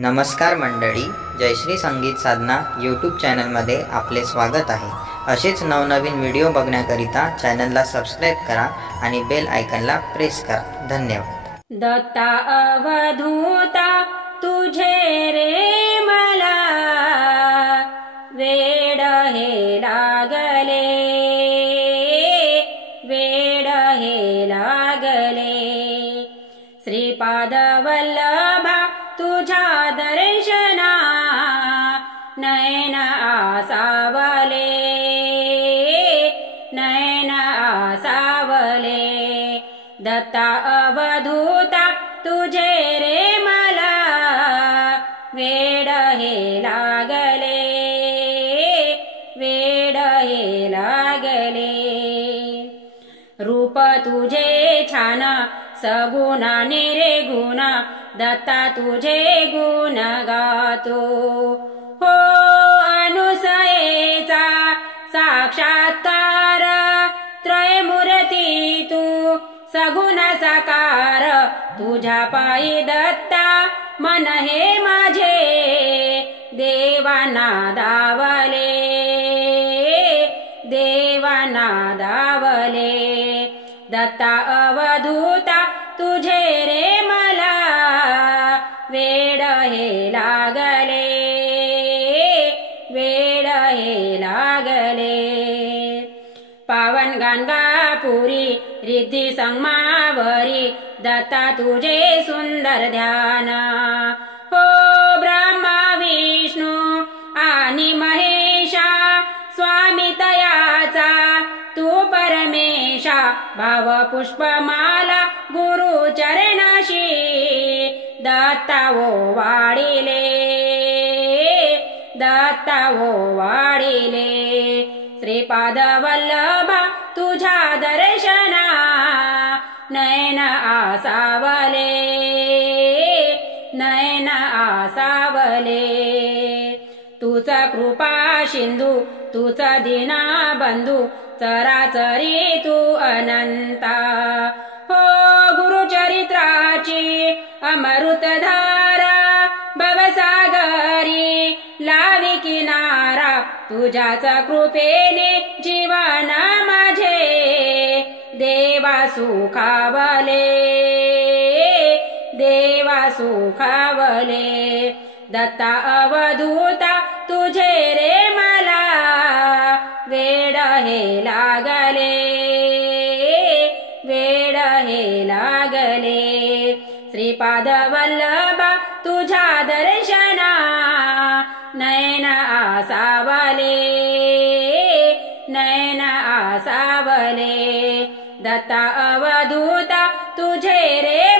नमस्कार मंडळी, जयश्री संगीत साधना यूट्यूब चॅनलमध्ये आपले स्वागत आहे। असेच नवनवीन व्हिडिओ बघण्याकरिता चॅनलला सबस्क्राइब करा आणि बेल आयकॉनला प्रेस करा। धन्यवाद। दत्ता अवधूता तुझे रे मला वेड हे लागले, वेड हे लागले। श्रीपाद वल्लभा तुझ्या दर्शना नयन आसावले, नयन आसावले। दत्ता अवधूता तुझे रे मला वेड हे लागले, वेड हे लागले। रूप तुझे छान सगुण निर्गुण, दत्ता तुझे गुण गातो। हो अनुसयेचा साक्षात्कार, त्रयमूर्ती तू सगुण साकार। तुझ्या पायी दत्ता मन हे माझे देवाना दावले, देवाना दावले। दत्ता अवधूता तुझे रे मला वेड हे लागले, वेड हे लागले। पावन गाणगापुरी रिद्धी संगमावरी, दत्ता तुझे सुंदर ध्यान। हो ब्रह्मा विष्णू आणि महेशा, स्वामी तयाचा तू परमेशा। भाव पुष्पमाला गुरु चरणाशी, दत्ता वो वाढिले, दत्ता वो वाढिले। श्रीपाद वल्लभा तुझ्या दर्शना नयन आसावले, नयन आसावले। तुझा कृपा सिंधू तुझा दीना बंधू, चराचरी तू अनंता। हो गुरुचरित्राची अमृत धारा, भवसागरी लावी किनारा। तुझ्याच कृपेने जीवन माझे देवा सुखावले, देवा सुखावले। दत्ता अवधूता तुझे रे मला वेड हे लागले, वेड हे लागले। श्रीपाद वल्लभा तुझ्या दर्शना नयन आसावले, नयन आसावले। दत्ता अवधूता तुझे रे